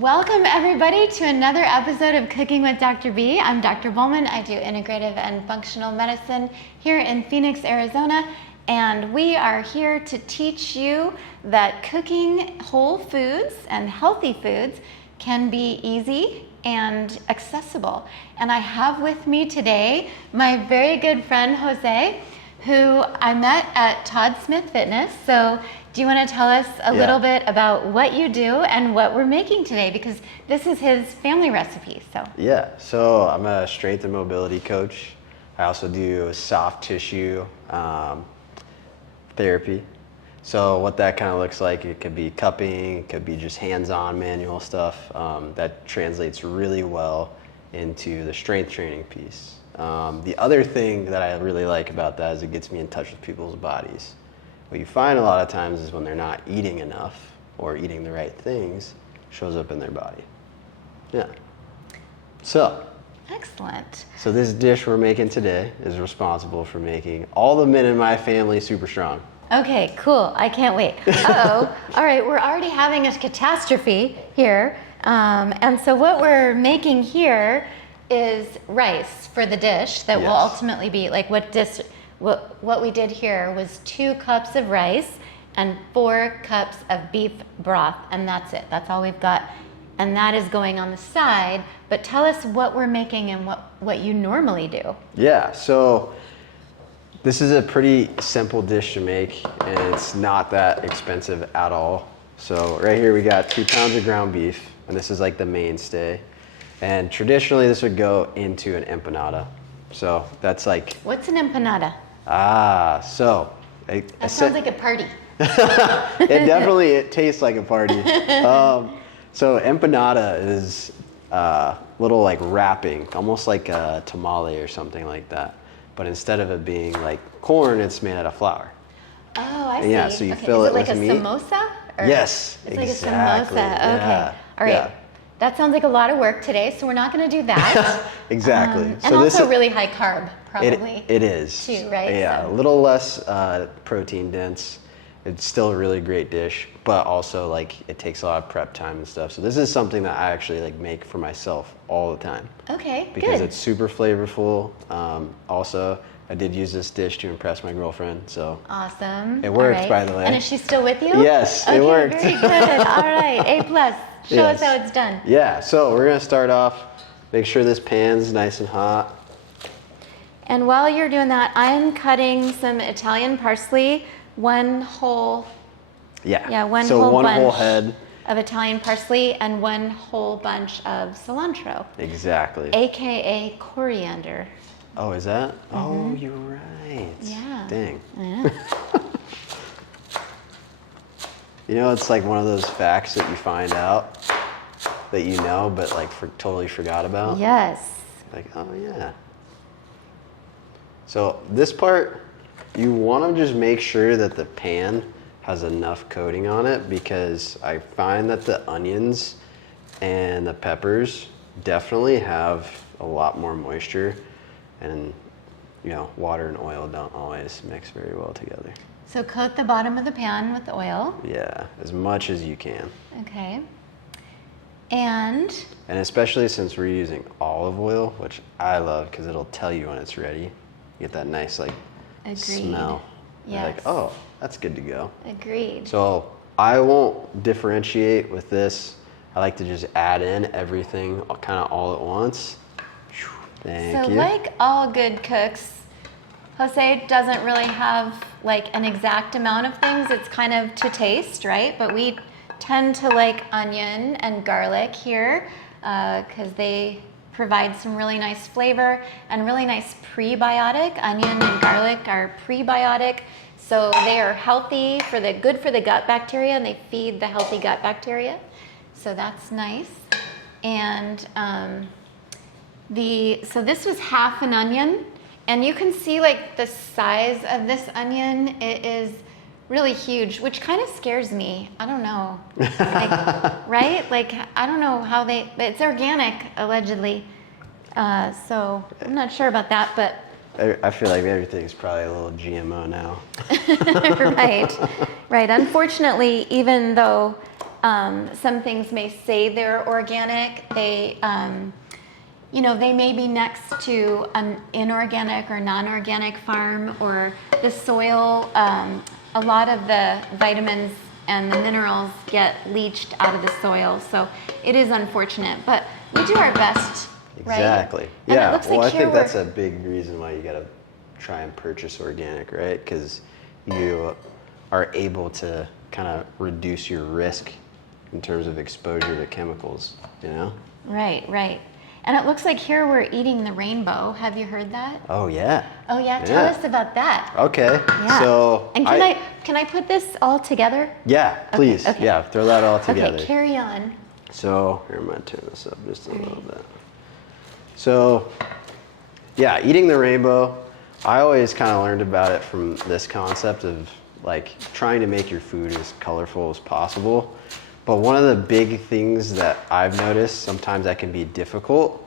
Welcome everybody to another episode of Cooking with Dr. B. I'm Dr. Bollmann. I do integrative and functional medicine here in Phoenix, Arizona, and we are here to teach you that cooking whole foods and healthy foods can be easy and accessible. And I have with me today my very good friend Jose, who I met at Todd Smith Fitness. So do you want to tell us a little bit about what you do and what we're making today? Because this is his family recipe. So I'm a strength and mobility coach. I also do soft tissue therapy. So what that kind of looks like, it could be cupping, it could be just hands-on manual stuff. That translates really well into the strength training piece. The other thing that I really like about that is it gets me in touch with people's bodies. What you find a lot of times is when they're not eating enough or eating the right things, shows up in their body. Yeah. So. Excellent. So this dish we're making today is responsible for making all the men in my family super strong. Okay, cool. I can't wait. Uh-oh. All right, we're already having a catastrophe here. And so what we're making here is rice for the dish that will ultimately be like what we did here was 2 cups of rice and 4 cups of beef broth, and that's it. That's all we've got, and that is going on the side. But tell us what we're making and what you normally do. Yeah, so this is a pretty simple dish to make, and it's not that expensive at all. So right here we got 2 pounds of ground beef, and this is like the mainstay. And traditionally this would go into an empanada. So that's like... What's an empanada? That sounds like a party. It tastes like a party. So empanada is little like wrapping, almost like a tamale or something like that. But instead of it being like corn, it's made out of flour. Oh, I see. Yeah, so you fill it with meat. Is it like a samosa? Or yes, it's exactly. Like a samosa. Okay. Yeah. All right. Yeah. That sounds like a lot of work today, so we're not going to do that. Exactly. And so also really high carb, probably. It is. Too, right? Yeah, so. A little less protein dense. It's still a really great dish, but also like it takes a lot of prep time and stuff. So this is something that I actually like make for myself all the time. Okay, because it's super flavorful. Also, I did use this dish to impress my girlfriend, so. Awesome. It worked, by the way. And is she still with you? Yes, it worked. Very good. All right, A+. Show us how it's done. Yeah, so we're gonna start off, make sure this pan's nice and hot. And while you're doing that, I'm cutting some Italian parsley, one whole whole head of Italian parsley and 1 whole bunch of cilantro. Exactly. AKA coriander. Oh, is that? Mm-hmm. Oh, you're right. Yeah. Dang. Yeah. You know, it's like one of those facts that you find out that you know, but like totally forgot about. Yes. Like, oh yeah. So this part, you want to just make sure that the pan has enough coating on it, because I find that the onions and the peppers definitely have a lot more moisture, and you know, water and oil don't always mix very well together. So coat the bottom of the pan with oil. Yeah, as much as you can. Okay. And especially since we're using olive oil, which I love because it'll tell you when it's ready. You get that nice like smell. Yes. You're like, oh, that's good to go. Agreed. So I won't differentiate with this. I like to just add in everything kind of all at once. Thank you. So like all good cooks, Jose doesn't really have like an exact amount of things. It's kind of to taste, right? But we tend to like onion and garlic here because they provide some really nice flavor and really nice prebiotic. Onion and garlic are prebiotic, so they are healthy good for the gut bacteria, and they feed the healthy gut bacteria. So that's nice. And so this was half an onion. And you can see like the size of this onion. It is really huge, which kind of scares me. I don't know, like, right? Like, I don't know how but it's organic, allegedly. So I'm not sure about that, but. I feel like everything's probably a little GMO now. Right. Unfortunately, even though some things may say they're organic. They, they may be next to an inorganic or non-organic farm, or the soil. A lot of the vitamins and the minerals get leached out of the soil, so it is unfortunate, but we do our best, right? Exactly. And Yeah. it looks Well, like I think here that's a big reason why you got to try and purchase organic, right? Because you are able to kind of reduce your risk in terms of exposure to chemicals, you know? Right, right. And it looks like here we're eating the rainbow. Have you heard that? Oh, yeah. Oh yeah, tell us about that. Okay. Yeah. So and can I put this all together? Yeah, please. Okay. Yeah, throw that all together. Okay, carry on. So here, I'm gonna turn this up just a little bit. So yeah, eating the rainbow, I always kind of learned about it from this concept of like trying to make your food as colorful as possible. But one of the big things that I've noticed, sometimes that can be difficult,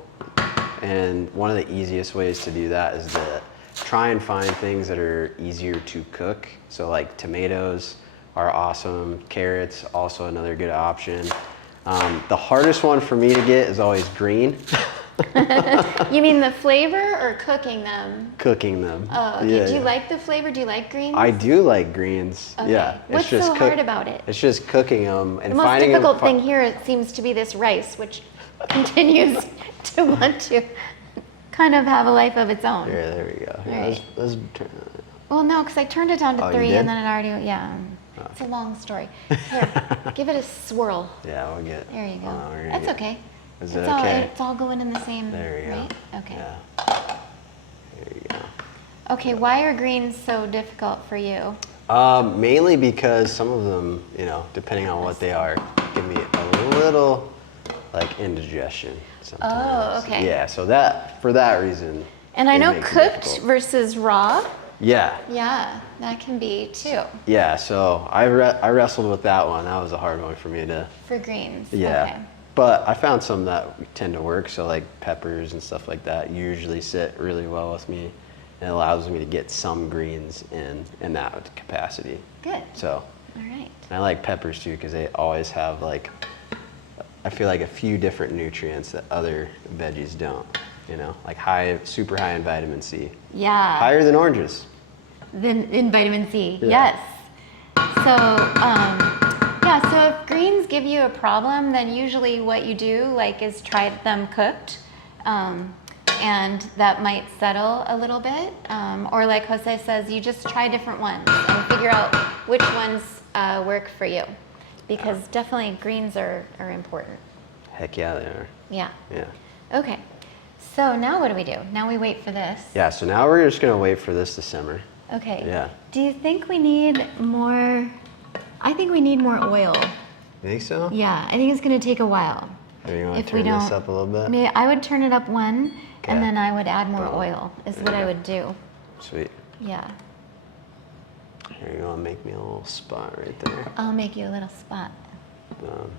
and one of the easiest ways to do that is to try and find things that are easier to cook. So like tomatoes are awesome, carrots also another good option. The hardest one for me to get is always green. You mean the flavor or cooking them? Cooking them. Oh, okay. Yeah, Do you yeah. like the flavor? Do you like greens? I do like greens. Okay. Yeah. What's so hard about it? It's just cooking them and The most finding difficult them. thing here, it seems to be this rice, which continues to want to kind of have a life of its own. Here, there we go. Here, Right. let's turn it. Well, no, because I turned it down to Oh, you 3 did? and then it already, yeah. Oh. It's a long story. Here, give it a swirl. Yeah, we'll get. There you go. hold on, we're gonna That's get- okay. Is it It's all, okay? it's all going in the same, There we go. right? Okay. Yeah. There you go. Okay, why are greens so difficult for you? Mainly because some of them, depending on what they are, give me a little like indigestion sometimes. Oh, okay. Yeah, so for that reason. And I it know makes it cooked difficult. versus raw, Yeah, yeah, that can be too, yeah. So I wrestled with that one. That was a hard one for me to. for greens. Yeah. Okay. But I found some that tend to work. So like peppers and stuff like that usually sit really well with me. And it allows me to get some greens in that capacity. Good. So. All right. And I like peppers too because they always have I feel like a few different nutrients that other veggies don't. Like super high in vitamin C. Yeah. Higher than oranges. Then in vitamin C, Yeah. yes. So if greens give you a problem, then usually what you do is try them cooked, and that might settle a little bit. Or like Jose says, you just try different ones and figure out which ones work for you, because definitely greens are important. Heck yeah, they are. Yeah. Yeah. Okay. So now what do we do? Now we wait for this. Yeah. So now we're just gonna wait for this to simmer. Okay. Yeah. Do you think we need more? I think we need more oil. You think so? Yeah, I think it's going to take a while. Or you want If to we turn this don't- up a little bit? I would turn it up 1, Okay. and then I would add more Oh, oil, is there what you I go. would do. Sweet. Yeah. Here you go. Make me a little spot right there. I'll make you a little spot. Um,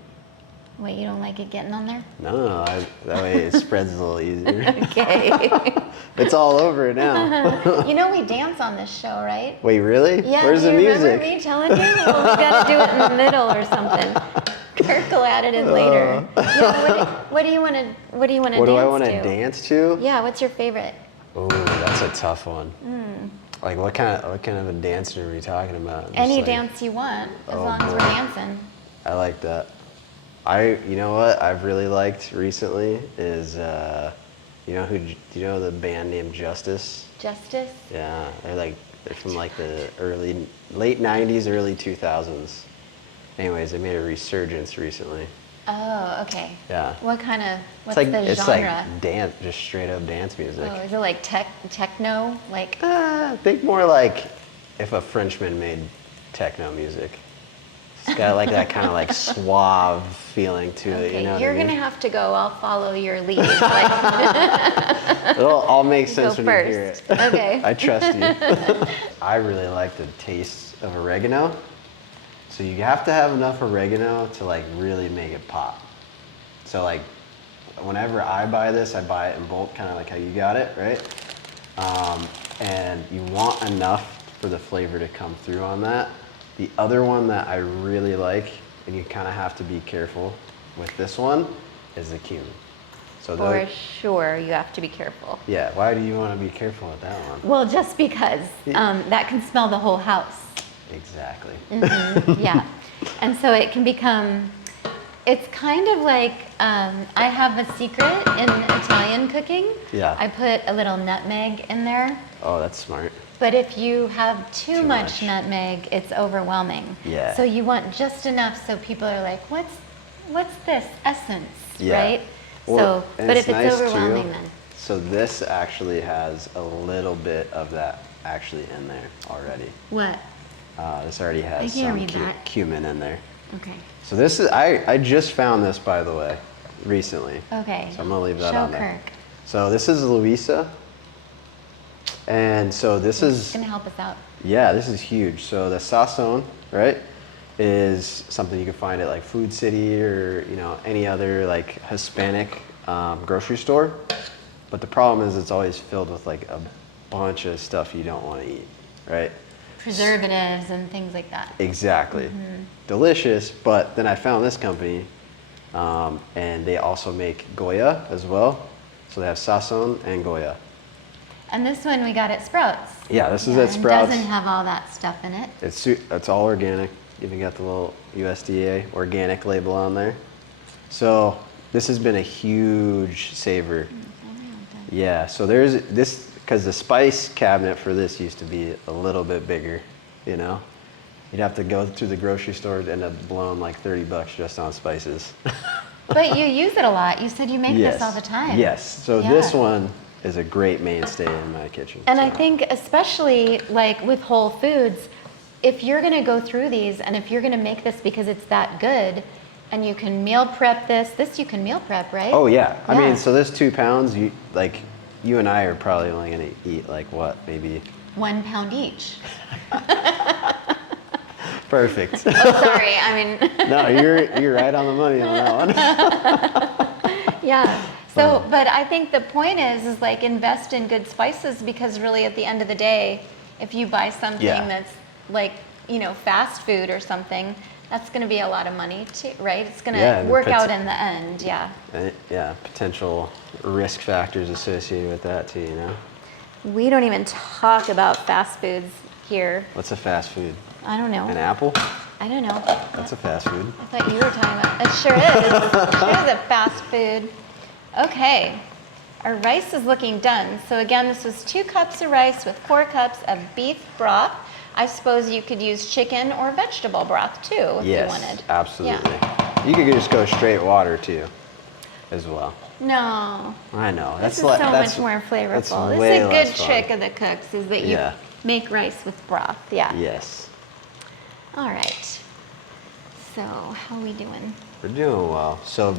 Wait, you don't like it getting on there? no, that way it spreads a little easier. Okay. It's all over it now. You know we dance on this show, right? Wait, really? Yeah, Where's do the you music? remember me telling you? Well, we got to do it in the middle or something. Kirk will add it in later. Yeah, what do you want to What dance do I want to to? dance to? Yeah, what's your favorite? Oh, that's a tough one. Hmm. Like what kind of a dance are we talking about? Just Any like- dance you want, as Oh, long as we're boy. dancing. I like that. You know what I've really liked recently is, do you know the band named Justice? Justice? Yeah, they're from the late 90s, early 2000s. Anyways, they made a resurgence recently. Oh, okay. Yeah. What's It's the genre? like dance, just straight up dance music. Oh, is it like techno? Like, I think more like if a Frenchman made techno music. It's got that kind of suave feeling to it. okay, You know what you're I mean? gonna have to go. I'll follow your lead. It'll all make sense Go when you hear first. it. Okay. I trust you. I really like the taste of oregano. So you have to have enough oregano to really make it pop. So whenever I buy this, I buy it in bulk, kind of like how you got it, right? And you want enough for the flavor to come through on that. The other one that I really like and you kind of have to be careful with this one, is the cumin. So For sure, you have to be careful. yeah, why do you want to be careful with that one? Well, just because that can smell the whole house. Exactly. Yeah. And so it can become, it's kind of like, I have a secret in Italian cooking. Yeah. I put a little nutmeg in there. Oh, that's smart. But if you have too much much. nutmeg, it's overwhelming. Yeah. So you want just enough so people are like, what's this essence, Yeah. right? Well, So, and but if nice it's overwhelming, too, then. So this actually has a little bit of that actually in there already. What? This already has I can't some read that. cumin in there. Okay. So this is, I just found this, by the way, recently. Okay. So I'm gonna leave that Show on there. Kirk. So this is Loisa. And so this It's is, gonna help us out. yeah, this is huge. So the Sazón, right, is something you can find at like Food City or, you know, any other like Hispanic grocery store. But the problem is it's always filled with like a bunch of stuff you don't want to eat, right? Preservatives and things like that. Exactly. Delicious, but then I found this company, and they also make Goya as well. So they have Sazón and Goya. And this one we got at Sprouts. Yeah, this is Yeah, at Sprouts. It doesn't have all that stuff in it. It's all organic. Even got the little USDA organic label on there. So this has been a huge saver. Yeah, so there's this, because the spice cabinet for this used to be a little bit bigger, you know? You'd have to go through the grocery store and end up blowing like $30 just on spices. But you use it a lot. You said you make Yes. this all the time. Yes, so Yeah. this one is a great mainstay in my kitchen. And I so. think especially like with whole foods, if you're gonna go through these and if you're gonna make this because it's that good, and you can meal prep this you can meal prep, right? Oh yeah. I Yeah. mean, so this 2 pounds, you and I are probably only gonna eat like what, maybe 1 pound each. perfect. Oh, sorry, I mean, No, you're right on the money on that one. yeah. So, but I think the point is like invest in good spices because really at the end of the day, if you buy something Yeah. that's like, you know, fast food or something, that's going to be a lot of money too, right? It's going to Yeah, and the work out in the end, yeah. Yeah, potential risk factors associated with that too, you know? We don't even talk about fast foods here. What's a fast food? I don't know. An apple? I don't know. That's a fast food. I thought you were talking about. It sure is. It is a fast food. Okay. Our rice is looking done. So again, this was 2 cups of rice with 4 cups of beef broth. I suppose you could use chicken or vegetable broth too if you wanted. Yes, absolutely. Yeah. You could just go straight water too, as well. No. I know. This is le- so that's- much more that's flavorful. This way is a less good fun. trick of the cooks is that you Yeah. make rice with broth. Yeah. Yes. All right. So how are we doing? We're doing well. So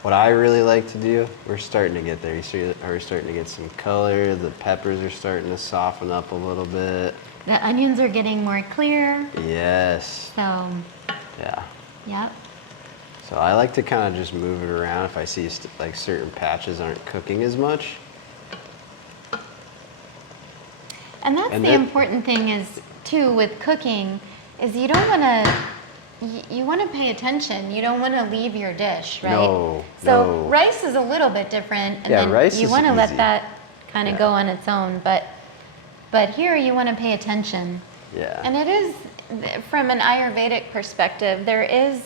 what I really like to do, we're starting to get there. You see, we're starting to get some color. The peppers are starting to soften up a little bit. The onions are getting more clear. Yes. So, Yeah. yep. So I like to kind of just move it around if I see like certain patches aren't cooking as much. And that's And the then- important thing is too with cooking is you don't want to you want to pay attention. You don't want to leave your dish, right? No, So no. rice is a little bit different, and Yeah, then rice you is want to let easy. that kind of Yeah. go on its own. But here you want to pay attention. Yeah. And it is from an Ayurvedic perspective. There is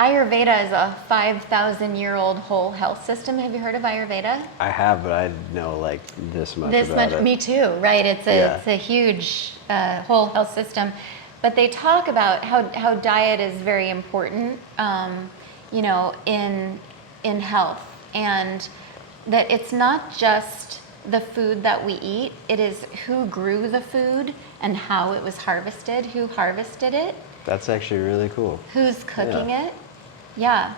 Ayurveda is a 5,000-year-old whole health system. Have you heard of Ayurveda? I have, but I know like this much This about much, it. me too, right? It's a Yeah. it's a huge whole health system, but they talk about how diet is very important, you know, in health, and that it's not just the food that we eat; it is who grew the food and how it was harvested, who harvested it, That's actually really cool. who's cooking Yeah. it. Yeah.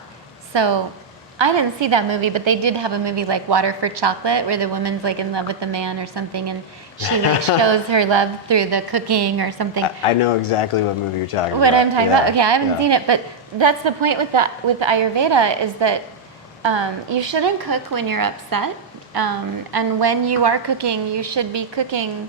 So I didn't see that movie, but they did have a movie like Water for Chocolate where the woman's like in love with the man or something and she like shows her love through the cooking or something. I know exactly what movie you're talking about. What I'm talking about. Yeah, Okay, I haven't yeah. seen it, but that's the point with Ayurveda is that you shouldn't cook when you're upset. And when you are cooking, you should be cooking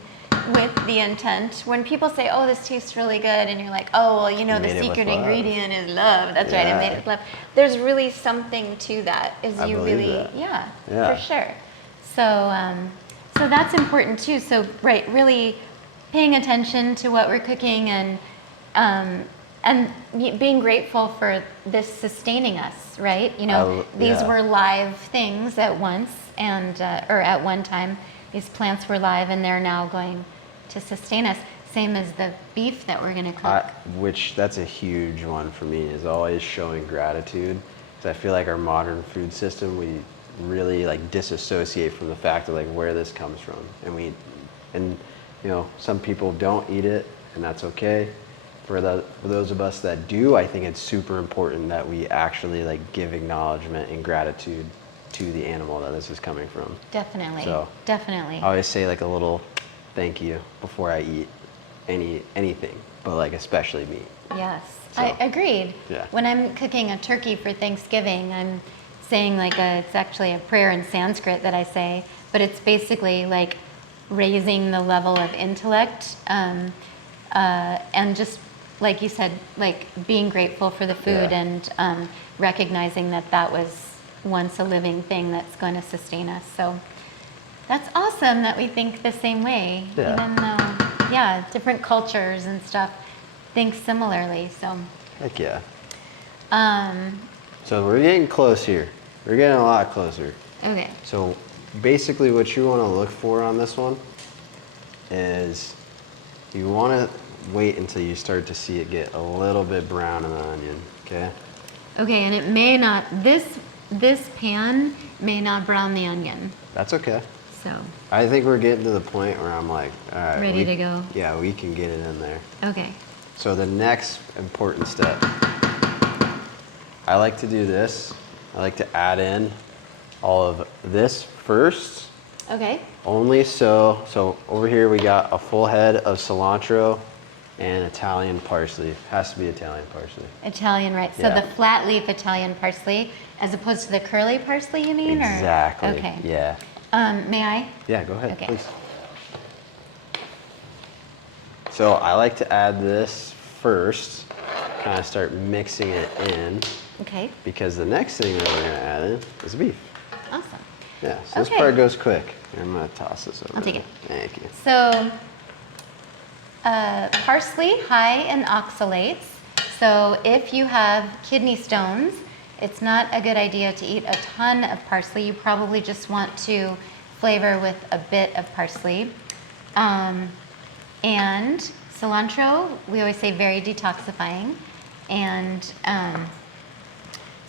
with the intent. When people say, "Oh, this tastes really good," and you're like, "Oh, well, you know, the Made it with secret love. ingredient is love." That's right, I Yeah. made it with love. There's really something to that. Is I you believe really, that. yeah, Yeah. for sure. So that's important too. So right, really paying attention to what we're cooking and being grateful for this sustaining us, right? You know, these yeah. were live things at once, and or at one time, these plants were live, and they're now going to sustain us. Same as the beef that we're going to cook. Which that's a huge one for me, is always showing gratitude. Because I feel like our modern food system, we really like disassociate from the fact of like where this comes from, and you know, some people don't eat it, and that's okay. For those of us that do, I think it's super important that we actually like give acknowledgement and gratitude to the animal that this is coming from. Definitely. So definitely. I always say like a little thank you before I eat anything, but like especially meat. Yes, So, I agreed. yeah. When I'm cooking a turkey for Thanksgiving, I'm saying it's actually a prayer in Sanskrit that I say, but it's basically like raising the level of intellect and just like you said, like being grateful for the food Yeah. and recognizing that that was once a living thing that's going to sustain us. So that's awesome that we think the same way, Yeah. even though, different cultures and stuff think similarly. So, Heck yeah. So we're getting close here. We're getting a lot closer. okay. So basically what you want to look for on this one is you want to wait until you start to see it get a little bit brown in the onion, okay? Okay, and it may not, this pan may not brown the onion. That's okay. So, I think we're getting to the point where I'm like, all right. Ready to go. Yeah, we can get it in there. okay. So the next important step, I like to do this. I like to add in all of this first. Okay. Only so over here we got a full head of cilantro and Italian parsley. Has to be Italian parsley. Italian, right. So Yeah. the flat leaf Italian parsley as opposed to the curly parsley, you mean? Exactly. Or? Okay. Yeah. May I? Yeah, go ahead, Okay. please. So I like to add this first, kind of start mixing it in, Okay. because the next thing that we're gonna add in is beef. Awesome. Yeah, so this Okay. part goes quick. I'm gonna toss this over. I'll take there. it. Thank you. So, parsley, high in oxalates. So if you have kidney stones, it's not a good idea to eat a ton of parsley. You probably just want to flavor with a bit of parsley. And cilantro, we always say very detoxifying. And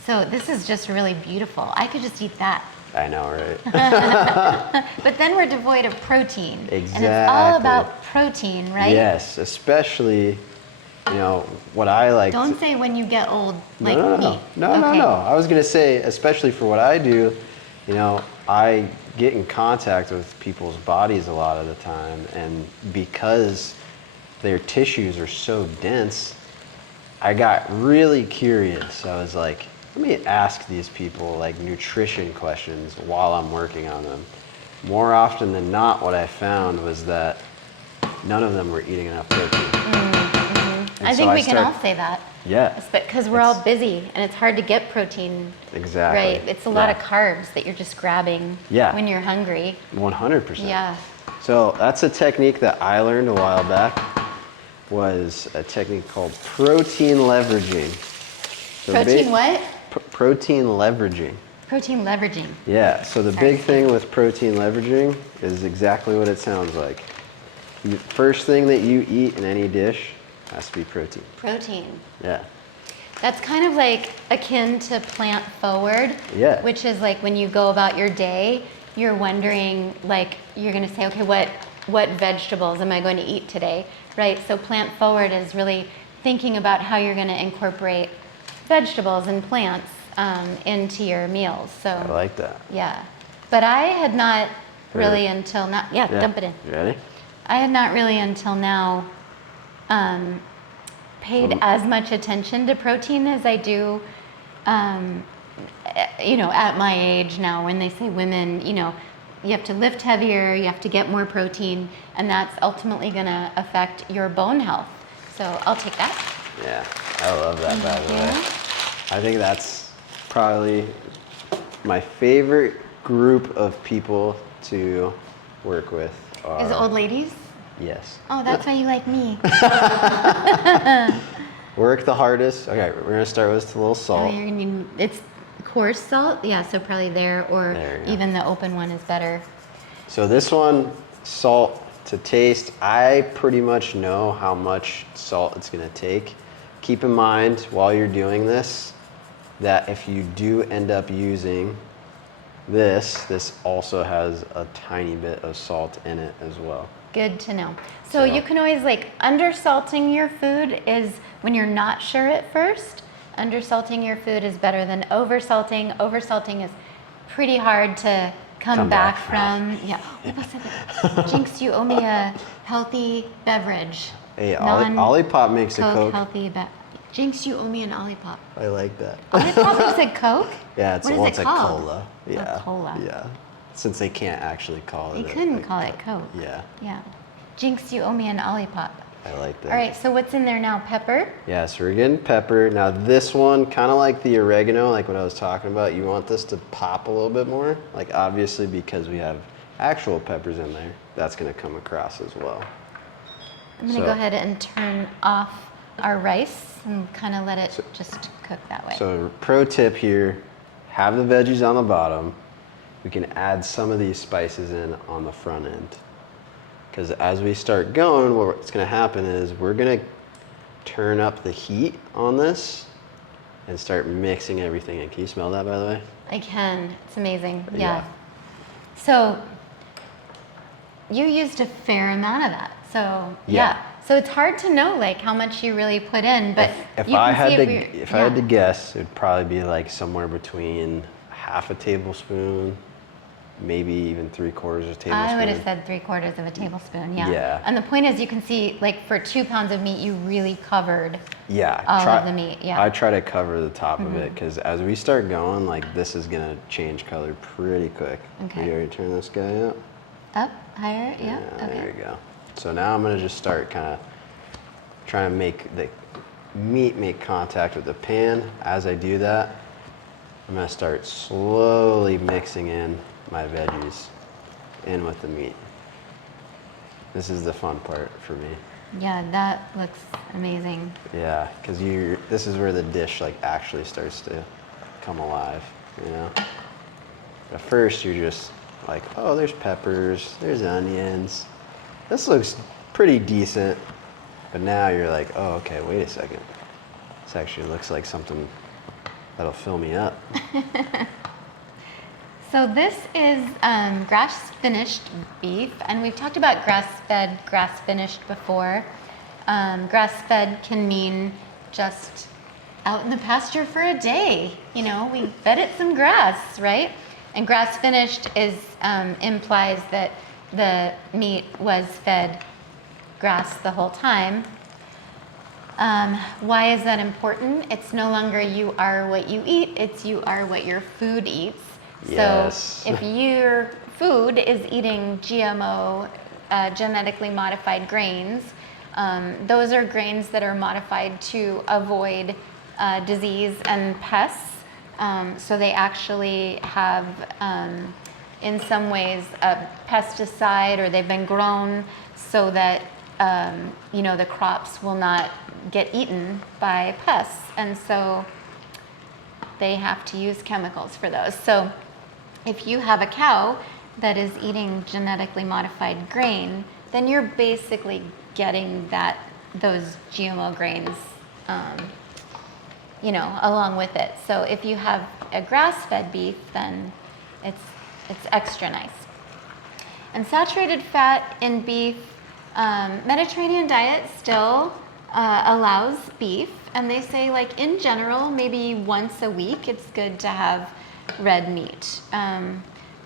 so this is just really beautiful. I could just eat that. I know, right? But then we're devoid of protein. And it's all Exactly. about protein, right? Yes, especially, you know, what I like. Don't say when you get old, No, like no, me. no, no, Okay. no. I was gonna say, especially for what I do, you know, I get in contact with people's bodies a lot of the time, and because their tissues are so dense, I got really curious. I was like, let me ask these people like nutrition questions while I'm working on them. More often than not, what I found was that none of them were eating enough protein. And I so think we can start- all say that. Yeah. Because we're all busy and it's hard to get protein. Exactly. Right. It's a lot Yeah. of carbs that you're just grabbing Yeah. when you're hungry. 100%. Yeah. So that's a technique that I learned a while back, was a technique called protein leveraging. So Protein what? Protein leveraging. Protein leveraging. Yeah, so the Sorry. big thing with protein leveraging is exactly what it sounds like. The first thing that you eat in any dish has to be protein. Protein. Yeah. That's kind of like akin to plant forward. Yeah. Which is like when you go about your day, you're wondering, like, you're going to say, okay, what vegetables am I going to eat today? Right? So plant forward is really thinking about how you're going to incorporate vegetables and plants into your meals. So I like that. yeah. But I had not really Yeah. until now, dump it in. You ready? I had not really until now paid as much attention to protein as I do, you know, at my age now when they say women, you know, you have to lift heavier, you have to get more protein, and that's ultimately going to affect your bone health. So I'll take that. Yeah, I love that, by the way. I think that's probably my favorite group of people to work with. Is it old ladies? Yes. Oh, that's why you like me. Work the hardest. Okay, we're gonna start with a little salt. Oh, you're gonna need, it's coarse salt? Yeah, so probably there, or even the open one is better. So this one, salt to taste. I pretty much know how much salt it's gonna take. Keep in mind while you're doing this, that if you do end up using this also has a tiny bit of salt in it as well. Good to know. So you can always, like, undersalting your food is when you're not sure at first. Undersalting your food is better than oversalting. Oversalting is pretty hard to come back from. Yeah. Jinx, you owe me a healthy beverage. Hey, Olipop makes a Coke. Healthy Jinx, you owe me an Olipop. I like that. Olipop makes a Coke? Yeah, it's a cola. Yeah. A cola. Yeah. Since they can't actually call it. They couldn't call it Coke. Yeah. Yeah. Jinx, you owe me an Olipop. I like that. All right, so what's in there now? Pepper? Yeah, so we're getting pepper. Now this one, kind of like the oregano, like what I was talking about, you want this to pop a little bit more. Like obviously because we have actual peppers in there, that's gonna come across as well. I'm gonna go ahead and turn off our rice and kind of let it just cook that way. So pro tip here, have the veggies on the bottom. We can add some of these spices in on the front end. Because as we start going, what's going to happen is we're going to turn up the heat on this and start mixing everything in. Can you smell that, by the way? I can. It's amazing. Yeah. So you used a fair amount of that. So yeah. So it's hard to know like how much you really put in, but if I had to guess, it'd probably be like somewhere between half a tablespoon, maybe even 3/4 of a tablespoon. I would have said 3/4 of a tablespoon. Yeah. Yeah. And the point is, you can see like for 2 pounds of meat, you really covered. All of the meat. Yeah. I try to cover the top of it because as we start going, like this is gonna change color pretty quick. Okay. You already turn this guy up. Up higher. Yeah. Okay. There you go. So now I'm gonna just start kind of trying to make the meat make contact with the pan. As I do that, I'm gonna start slowly mixing in my veggies in with the meat. This is the fun part for me. Yeah, that looks amazing. Yeah, because this is where the dish like actually starts to come alive, you know? At first you're just like, oh, there's peppers, there's onions. This looks pretty decent, but now you're like, oh, okay, wait a second. This actually looks like something that'll fill me up. So this is grass-finished beef, and we've talked about grass-fed, grass-finished before. Grass-fed can mean just out in the pasture for a day. You know, we fed it some grass, right? And grass-finished implies that the meat was fed grass the whole time. Why is that important? It's no longer you are what you eat, it's you are what your food eats. Yes. So if your food is eating GMO, genetically modified grains, those are grains that are modified to avoid disease and pests. So they actually have, in some ways, a pesticide, or they've been grown so that the crops will not get eaten by pests. And so they have to use chemicals for those. So if you have a cow that is eating genetically modified grain, then you're basically getting those GMO grains, along with it. So if you have a grass-fed beef, then it's extra nice. And saturated fat in beef, Mediterranean diet still allows beef, and they say like in general, maybe once a week, it's good to have red meat.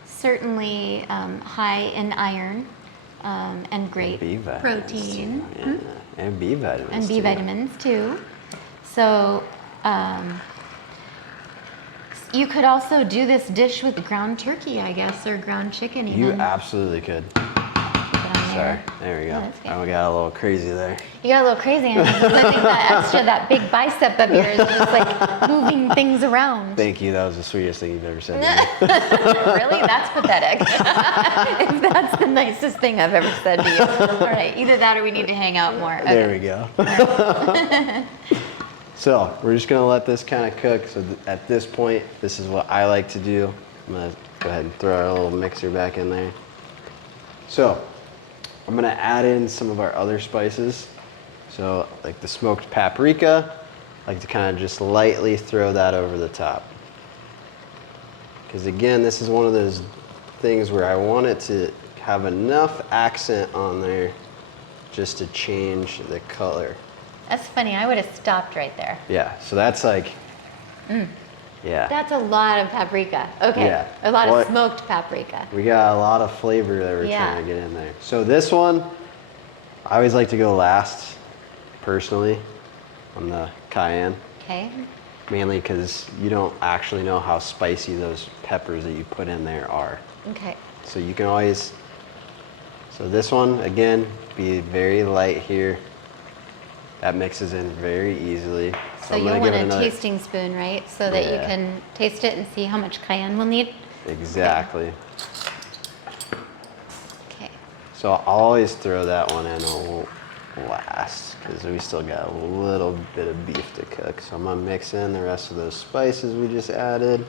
Certainly high in iron and great protein. Yeah. And B vitamins. And B vitamins too. So You could also do this dish with ground turkey, I guess, or ground chicken even. You absolutely could. Sorry, there we go. Oh, we got a little crazy there. You got a little crazy, and I think that big bicep of yours is just like moving things around. Thank you. That was the sweetest thing you've ever said to me. Really? That's pathetic. If that's the nicest thing I've ever said to you. All right, either that or we need to hang out more. Okay. There we go. So we're just gonna let this kind of cook. So at this point, this is what I like to do. I'm gonna go ahead and throw our little mixer back in there. So I'm gonna add in some of our other spices. So like the smoked paprika, I like to kind of just lightly throw that over the top. Because again, this is one of those things where I want it to have enough accent on there just to change the color. That's funny. I would have stopped right there. Yeah, so that's like, yeah. That's a lot of paprika. Okay, Yeah. a lot of smoked paprika. We got a lot of flavor that we're trying to get in there. So this one, I always like to go last, personally, on the Cayenne. Okay. Mainly because you don't actually know how spicy those peppers that you put in there are. Okay. So you can always, so this one, again, be very light here. That mixes in very easily. So you'll want a tasting spoon, right? So that you can taste it and see how much cayenne we'll need? Exactly. Okay. So I'll always throw that one in last because we still got a little bit of beef to cook. So I'm gonna mix in the rest of those spices we just added.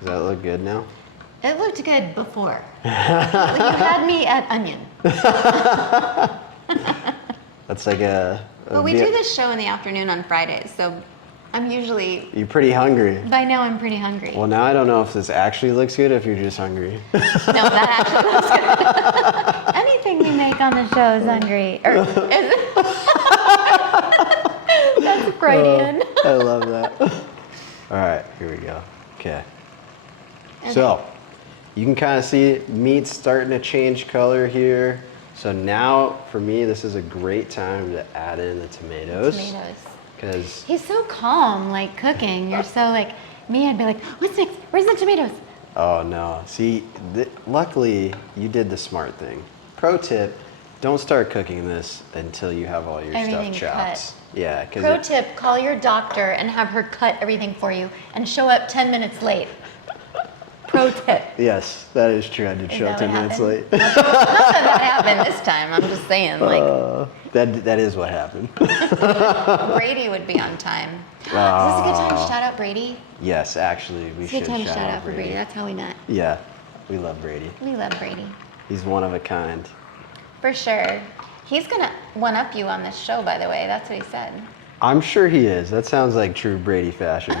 Does that look good now? It looked good before. You had me at onion. That's like a But we do this show in the afternoon on Fridays, so I'm usually... You're pretty hungry. By now I'm pretty hungry. Well, now I don't know if this actually looks good or if you're just hungry. No, that actually looks good. Anything we make on the show is hungry. Or is it? That's Freudian. I love that. All right, here we go. Okay. So, you can kind of see meat's starting to change color here. So now, for me, this is a great time to add in the tomatoes. Because he's so calm, like cooking. You're so like me. I'd be like, "What's next? Where's the tomatoes?" Oh no! See, luckily you did the smart thing. Pro tip: don't start cooking this until you have all your Everything stuff chopped. cut. Yeah. Pro tip: call your doctor and have her cut everything for you, and show up 10 minutes late. Pro tip. Yes, that is true. I did show up 10 minutes late. Not that happened this time. I'm just saying, like. That is what happened. Brady would be on time. Is this a good time to shout out Brady? Yes, actually, we should. It's a good time to shout out for Brady. That's how we met. Yeah, we love Brady. We love Brady. He's one of a kind. For sure. He's gonna one-up you on this show, by the way. That's what he said. I'm sure he is. That sounds like true Brady fashion.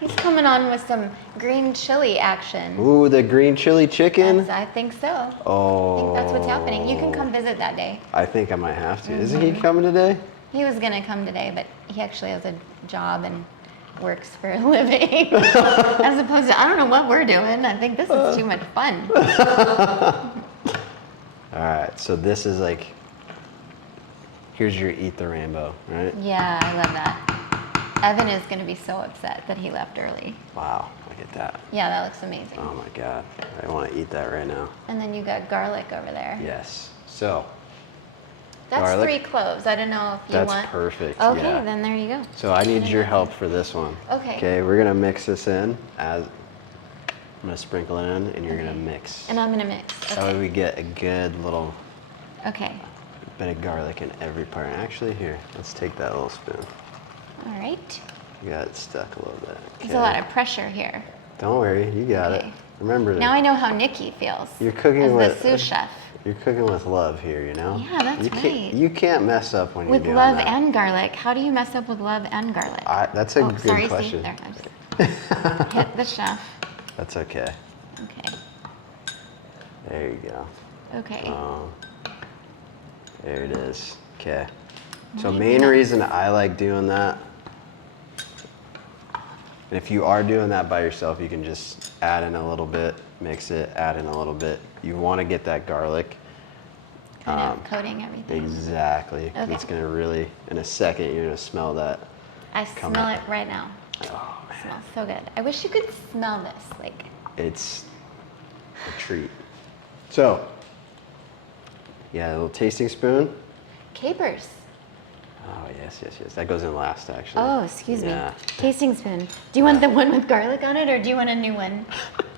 He's coming on with some green chili action. Ooh, the green chili chicken? I think so. Oh. I think that's what's happening. You can come visit that day. I think I might have to. Isn't he coming today? He was going to come today, but he actually has a job and works for a living. As opposed to, I don't know what we're doing. I think this is too much fun. All right, so this is like, here's your eat the rainbow, right? Yeah, I love that. Evan is going to be so upset that he left early. Wow, look at that. Yeah, that looks amazing. Oh my God, I want to eat that right now. And then you got garlic over there. Yes, so. That's garlic. 3 cloves. I don't know if you want. That's perfect. Okay, yeah. then there you go. So I need your help for this one. Okay. Okay, we're gonna mix this in. I'm gonna sprinkle it in, and you're gonna mix. And I'm gonna mix. Okay. That way we get a good little Okay. bit of garlic in every part. Actually, here, let's take that little spoon. All right. You got it stuck a little bit. There's a lot of pressure here. Don't worry, you got it. Remember that. Now I know how Nikki feels. You're cooking as with the sous chef. You're cooking with love here, you know. Yeah, that's right. You can't mess up when with you're doing love that. and garlic. How do you mess up with love and garlic? That's a good sorry, question. See, there, I just hit the chef. That's okay. Okay. There you go. Okay. There it is. Okay. So main reason I like doing that, and if you are doing that by yourself, you can just add in a little bit, mix it, add in a little bit. You want to get that garlic. Kind of coating everything. Exactly. Okay. It's going to really, in a second, you're going to smell that. I Come smell on. it right now. Oh, It smells so good. I wish you could smell this. Like, it's a treat. So, yeah, a little tasting spoon. capers. Oh, yes. That goes in last, actually. Oh, excuse Yeah. me. Tasting spoon. Do you want the one with garlic on it, or do you want a new one?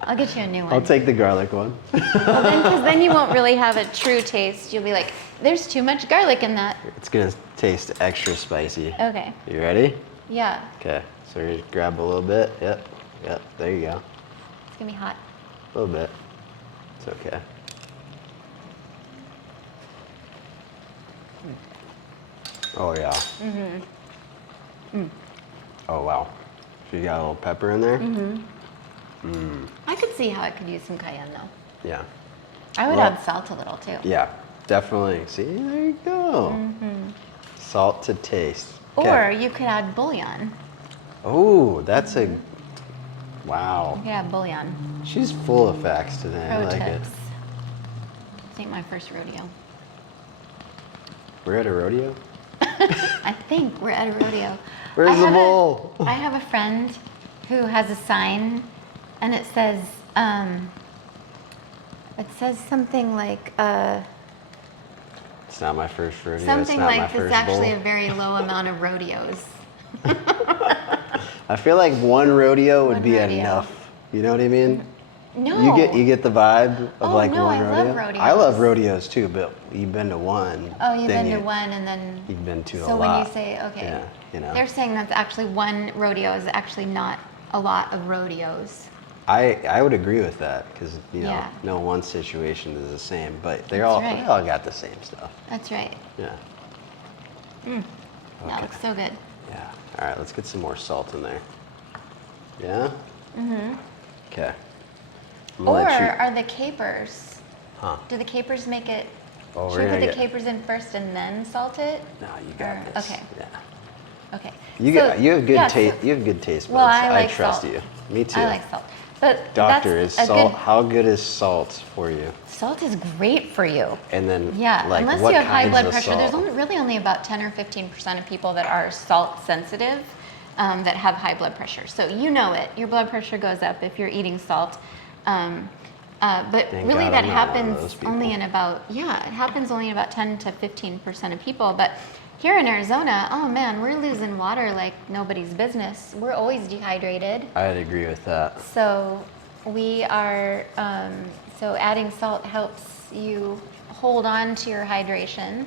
I'll get you a new one. I'll take the garlic one. Well, then, because then you won't really have a true taste. You'll be like, there's too much garlic in that. It's gonna taste extra spicy. Okay. You ready? Yeah. Okay, so you're gonna grab a little bit. Yep, there you go. It's gonna be hot. A little bit. It's okay. Oh, yeah. Oh, wow. So you got a little pepper in there? I could see how it could use some cayenne, though. Yeah. I would Well- add salt a little, too. Yeah, definitely. See, there you go. Salt to taste. Or you could add bouillon. Oh, that's a, wow. You could add bouillon. She's full of facts today. I Pro like tips. it. This ain't my first rodeo. We're at a rodeo? I think we're at a rodeo. Where's I the have bowl? I have a friend who has a sign, and it says something like It's not my first rodeo. something it's not my like first there's actually bowl. a very low amount of rodeos. I feel like one rodeo would One be rodeo. enough. You know what I mean? No. You get the vibe of Oh, like no, one I rodeo. love rodeos. I love rodeos too, but you've been to one. Oh, you've then been to one, and then You've been to a so lot. when you say okay, Yeah, you know. they're saying that's actually one rodeo is actually not a lot of rodeos. I would agree with that because Yeah. no one situation is the same, but they That's all right. they all got the same stuff. That's right. Yeah. That Okay. looks so good. Yeah. All right, let's get some more salt in there. Yeah. Okay. I'm gonna Or let you- are the capers? Huh. Do the capers make it? Oh, Should we're we put gonna the get- capers in first and then salt it? No, you got Or- this. okay. Yeah. Okay. You So- you have good yeah, taste. so- You have good taste buds. Well, I like trust salt. you. Me too. I like salt, but Doctor, that's is a salt? Good, How good is salt for you? salt is great for you. And then, Yeah, like, unless what you have high kinds blood of pressure. There's salt? only about 10 or 15% of people that are salt sensitive that have high blood pressure. So you know it. Your blood pressure goes up if you're eating salt. But Thank really God that I'm not one of happens those people. only in about, it happens only in about 10 to 15% of people. But here in Arizona, oh man, we're losing water like nobody's business. We're always dehydrated. I'd agree with that. So we are, so adding salt helps you hold on to your hydration.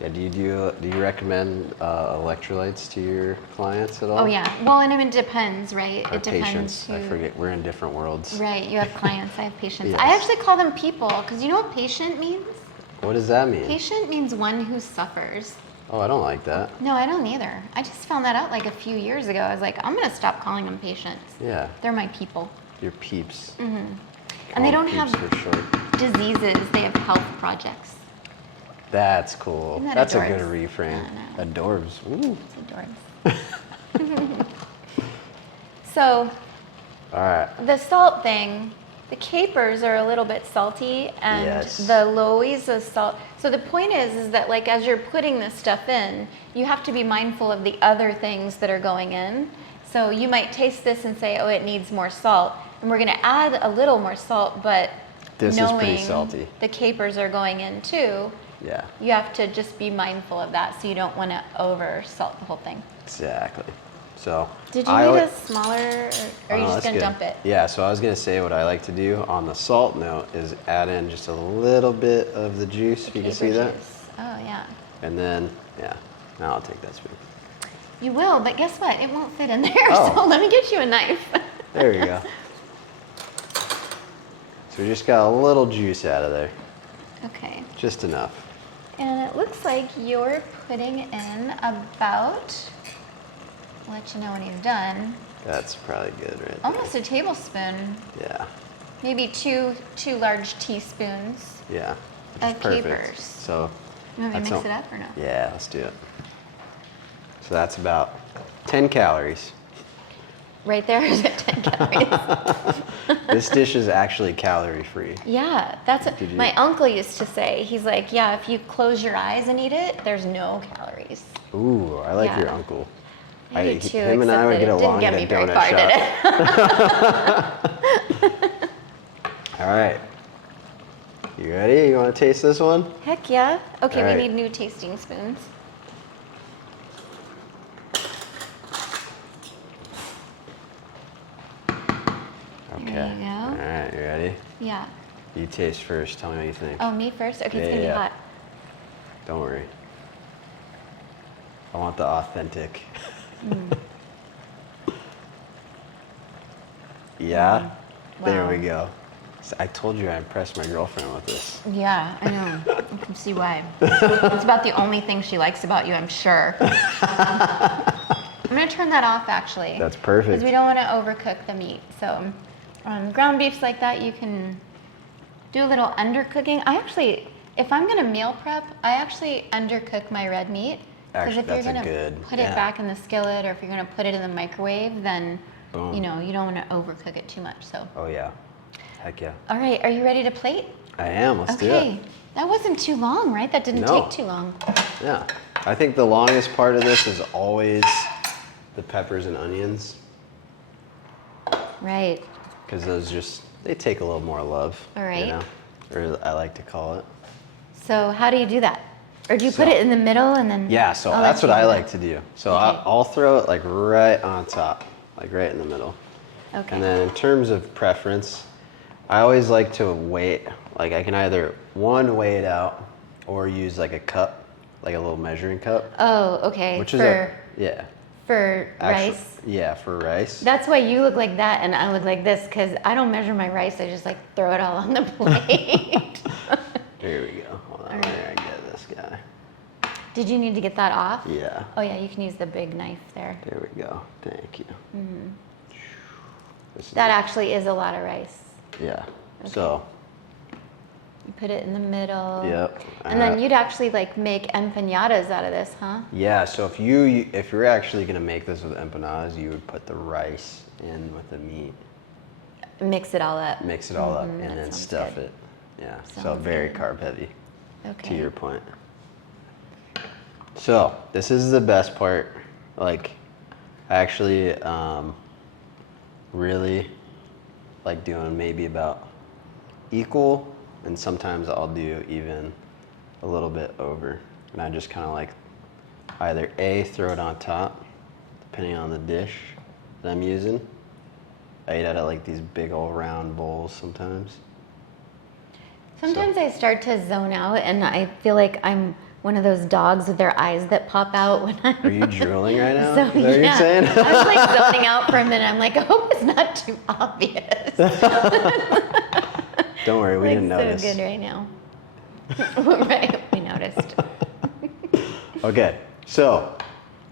Yeah. Do you recommend electrolytes to your clients at all? Oh yeah, well, and I mean, it depends, right? Or It depends patients? who. I forget. We're in different worlds. Right, you have clients, I have patients. Yes. I actually call them people, because you know what patient means? What does that mean? Patient means one who suffers. Oh, I don't like that. No, I don't either. I just found that out like a few years ago. I was like, I'm gonna stop calling them patients. Yeah. They're my people. Your peeps. And they don't have peeps for short. diseases, they have health projects. That's cool. Isn't that That's a adorbs? good reframe. I know. Adorbs. Ooh. It's adorbs. So All right. the salt thing, the capers are a little bit salty, and Yes. the Loisa salt. So the point is that like as you're putting this stuff in, you have to be mindful of the other things that are going in. So you might taste this and say, oh, it needs more salt, and we're going to add a little more salt, but This is knowing pretty salty. the capers are going in too, Yeah. you have to just be mindful of that, so you don't want to over salt the whole thing. Exactly. So. Did you I need alwa- a smaller, or are you Oh, just that's going to good. dump it? Yeah, so I was gonna say what I like to do on the salt note is add in just a little bit of the juice, if you can see Caper that. juice. Oh, yeah. And then, yeah, now I'll take that spoon. You will, but guess what? It won't fit in there, Oh. so let me get you a knife. There you go. So we just got a little juice out of there, Okay. just enough. And it looks like you're putting in about, I'll let you know when he's done, That's probably good, right? almost a tablespoon, Yeah, maybe two large teaspoons. yeah. Which is Of perfect. capers. So. You want me to that's mix all- it up or no? Yeah, let's do it. So that's about 10 calories. Right there is at 10 calories. This dish is actually calorie free. Yeah, that's what Did you- my uncle used to say. He's like, yeah, if you close your eyes and eat it, there's no calories. Ooh, I like your Yeah. uncle. I do too, him and I would except get that along it in didn't a get me very donut far, did shop. it? All right. You ready? You want to taste this one? Heck yeah. Okay, All right. we need new tasting spoons. Okay. There you go. All right, you ready? Yeah. You taste first. Tell me what you think. Oh, me first? Okay, it's Yeah, gonna yeah. be hot. Don't worry. I want the authentic. Yeah? There Wow. we go. I told you I impressed my girlfriend with this. Yeah, I know. I can see why. It's about the only thing she likes about you, I'm sure. I'm gonna turn that off actually. That's perfect. Because we don't want to overcook the meat. So ground beefs like that, you can do a little undercooking. I actually, if I'm gonna meal prep, I actually undercook my red meat. Because Actually, if you're that's a gonna good- put it yeah. back in the skillet, or if you're gonna put it in the microwave, then Boom. you know you don't want to overcook it too much. So, Oh, yeah. Heck yeah. all right, are you ready to plate? I am. Let's do Okay, it. that wasn't too long, right? That didn't No. take too long. Yeah. I think the longest part of this is always the peppers and onions. Right. Because those just, they take a little more love. All right. You know? Or I like to call it. So how do you do that? Or do you put it in the middle and then? Yeah, so I'll that's let what you I do like that. to do. So Okay. I'll throw it like right on top, like right in the middle. Okay. And then in terms of preference, I always like to wait. Like I can either weigh it out or use like a cup, like a little measuring cup. Oh, okay. Which is yeah. for Actu- rice. Yeah, for rice. That's why you look like that and I look like this, because I don't measure my rice. I just like throw it all on the plate. Here we go. Hold on, All right. there I get this guy. Did you need to get that off? Yeah. Oh yeah, you can use the big knife there. There we go. Thank you. This is That actually is a lot of rice. yeah. Okay. So You put it in the middle. Yep. And then you'd actually like make empanadas out of this, huh? yeah, so if you're actually gonna make this with empanadas, you would put the rice in with the meat, Mix it all up. mix it all up, Mhm, and that then sounds stuff good. it. Yeah. So Sounds very good. carb heavy. Okay. To your point. So this is the best part. Like, I actually really like doing maybe about equal, and sometimes I'll do even a little bit over. And I just kind of like either throw it on top, depending on the dish that I'm using. I eat out of like these big old round bowls sometimes. Sometimes I start to zone out and I feel like I'm one of those dogs with their eyes that pop out when I'm. Are you drooling right now? So, Is that what you're yeah. saying? I was like zoning out for a minute. I'm like, I hope it's not too obvious. Don't worry, we Like, didn't notice. so good right now. Right, we noticed. Okay, so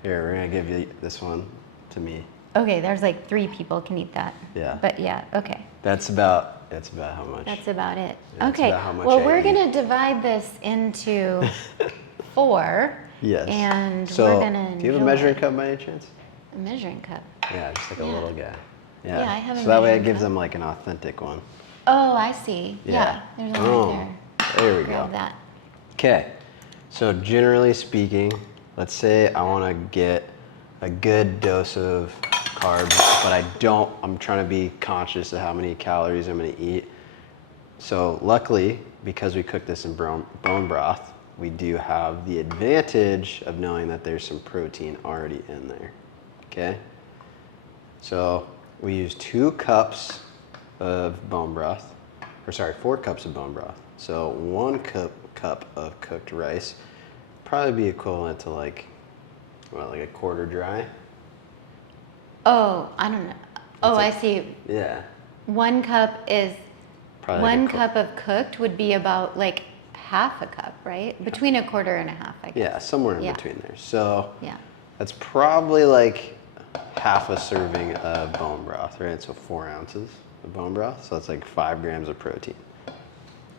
here we're gonna give you this one to me. Okay, there's like 3 people can eat that. Yeah. But yeah, okay. That's about how much. That's about it. That's Okay. about how much Well, I we're eat. gonna divide this into 4. Yes. And so, we're gonna. do you have a enjoy measuring cup by any chance? A measuring cup. Yeah, just like a Yeah. little guy. Yeah. Yeah, I have a So that way it measuring gives cup. them like an authentic one. Oh, I see. Yeah. There's one Oh, right there there. we Grab go. that. Okay. So generally speaking, let's say I want to get a good dose of carbs, but I'm trying to be conscious of how many calories I'm going to eat. So luckily, because we cook this in bone broth, we do have the advantage of knowing that there's some protein already in there. Okay? So we use 2 cups of bone broth, 4 cups of bone broth. So 1 cup of cooked rice, probably be equivalent to like a quarter dry. Oh, I don't know. Oh, I It's see. Yeah. 1 cup is. Probably One like a cup of cooked would be about like half a cup, right? Between a quarter and a half, I guess. Yeah, somewhere in Yeah. between there. So Yeah. that's probably like half a serving of bone broth, right? So 4 ounces of bone broth. So that's like 5 grams of protein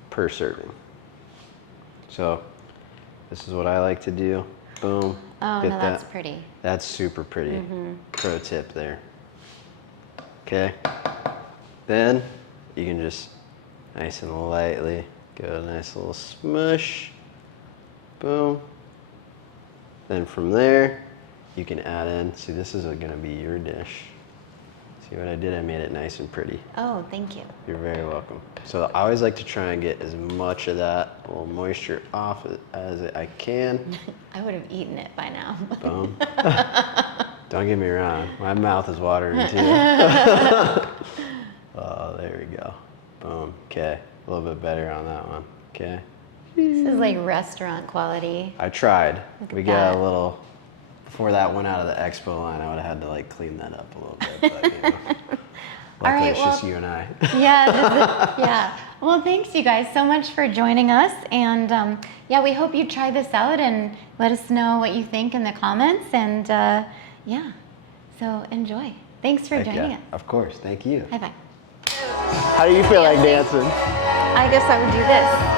per serving. So this is what I like to do. Boom. Oh, Get no, that. that's pretty. That's super pretty. Pro tip there. Okay. Then you can just nice and lightly give it a nice little smush. Boom. Then from there, you can add in. See, this is going to be your dish. See what I did? I made it nice and pretty. Oh, thank you. You're very welcome. So I always like to try and get as much of that little moisture off as I can. I would have eaten it by now. Boom. Don't get me wrong. My mouth is watering too. Oh, there we go. Boom. Okay. A little bit better on that one. Okay. This is like restaurant quality. I tried. Look We at got that. a little, before that went out of the expo line, I would have had to like clean that up a little bit. But, you know, luckily right, it's just you and I. Yeah. Well, thanks you guys so much for joining us. And yeah, we hope you try this out and let us know what you think in the comments. And yeah, so enjoy. Thanks for Heck joining yeah. us. Of course. Thank you. High five. How do you feel like dancing? I guess I would do this.